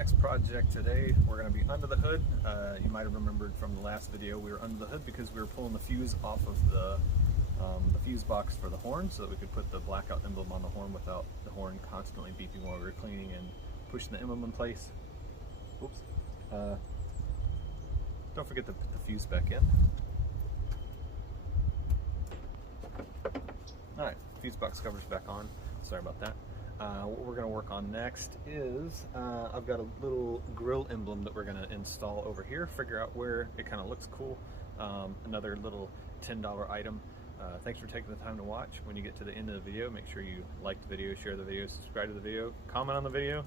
next project today, we're going to be under the hood. You might have remembered from the last video we were under the hood because we were pulling the fuse off of the fuse box for the horn so that we could put the blackout emblem on the horn without the horn constantly beeping while we were cleaning and pushing the emblem in place. Oops. Don't forget to put the fuse back in. Alright, fuse box cover's back on. Sorry about that. What we're going to work on next is I've got a little grill emblem that we're going to install over here, figure out where it kind of looks cool. Another little $10 item. Thanks for taking the time to watch. When you get to the end of the video, make sure you like the video, share the video, subscribe to the video, comment on the video.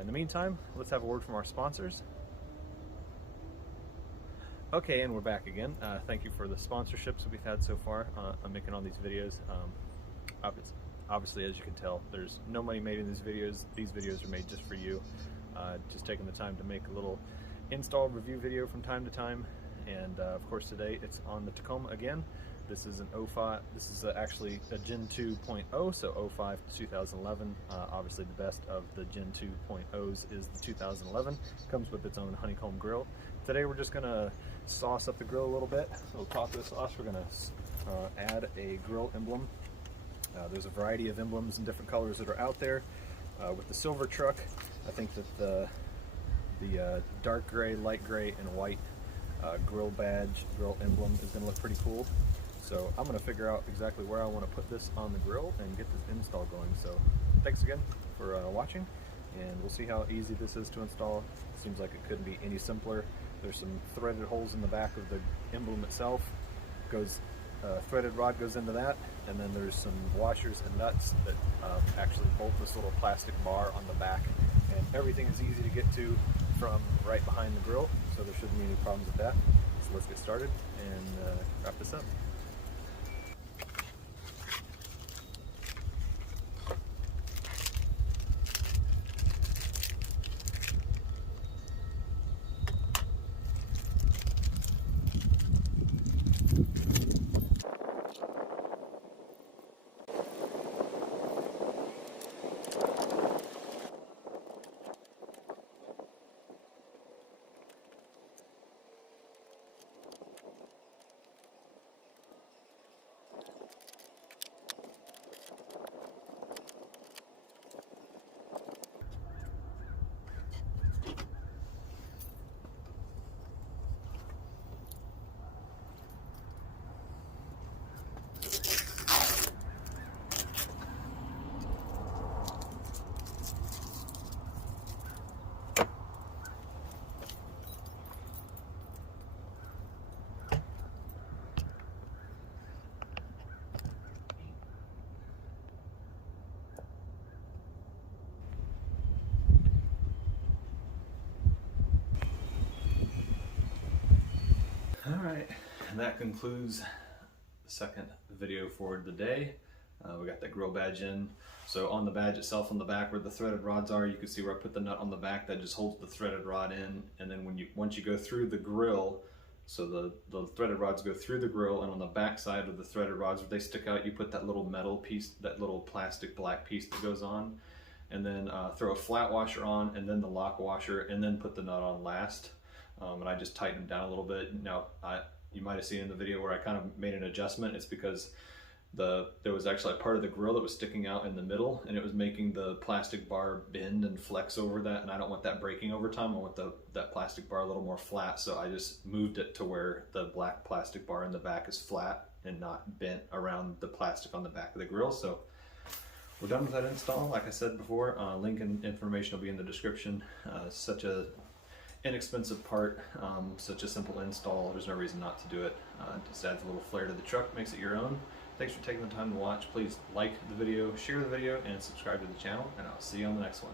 In the meantime, let's have a word from our sponsors. Okay, and we're back again. Thank you for the sponsorships we've had so far on making all these videos. Obviously, as you can tell, there's no money made in these videos. These videos are made just for you. Just taking the time to make a little install review video from time to time. And of course today it's on the Tacoma again. This is an 05, this is actually a Gen 2.0, so 05 to 2011. Obviously the best of the Gen 2.0s is the 2011. Comes with its own honeycomb grill. Today we're just gonna sauce up the grill a little bit. So top of the sauce, we're gonna add a grill emblem. There's a variety of emblems in different colors that are out there. With the silver truck, I think that the dark gray, light gray, and white grill badge, grill emblem is going to look pretty cool. So I'm going to figure out exactly where I want to put this on the grill and get this install going. So thanks again for watching, and we'll see how easy this is to install. Seems like it couldn't be any simpler. There's some threaded holes in the back of the emblem itself. Threaded rod goes into that, and then there's some washers and nuts that actually bolt this little plastic bar on the back, and everything is easy to get to from right behind the grill, so there shouldn't be any problems with that. So let's get started and wrap this up. Alright, and that concludes the second video for the day. We got that grill badge in. So on the badge itself, on the back where the threaded rods are, you can see where I put the nut on the back that just holds the threaded rod in. And then once you go through the grill, so the threaded rods go through the grill, and on the back side of the threaded rods where they stick out, you put that little metal piece, that little plastic black piece that goes on. And then throw a flat washer on, and then the lock washer, and then put the nut on last. And I just tightened it down a little bit. Now, you might have seen in the video where I kind of made an adjustment. It's because there was actually a part of the grill that was sticking out in the middle, and it was making the plastic bar bend and flex over that, and I don't want that breaking over time. I want that plastic bar a little more flat, so I just moved it to where the black plastic bar in the back is flat and not bent around the plastic on the back of the grill. So we're done with that install. Like I said before, link and information will be in the description. Such a inexpensive part, such a simple install. There's no reason not to do it. Just adds a little flair to the truck, makes it your own. Thanks for taking the time to watch. Please like the video, share the video, and subscribe to the channel, and I'll see you on the next one.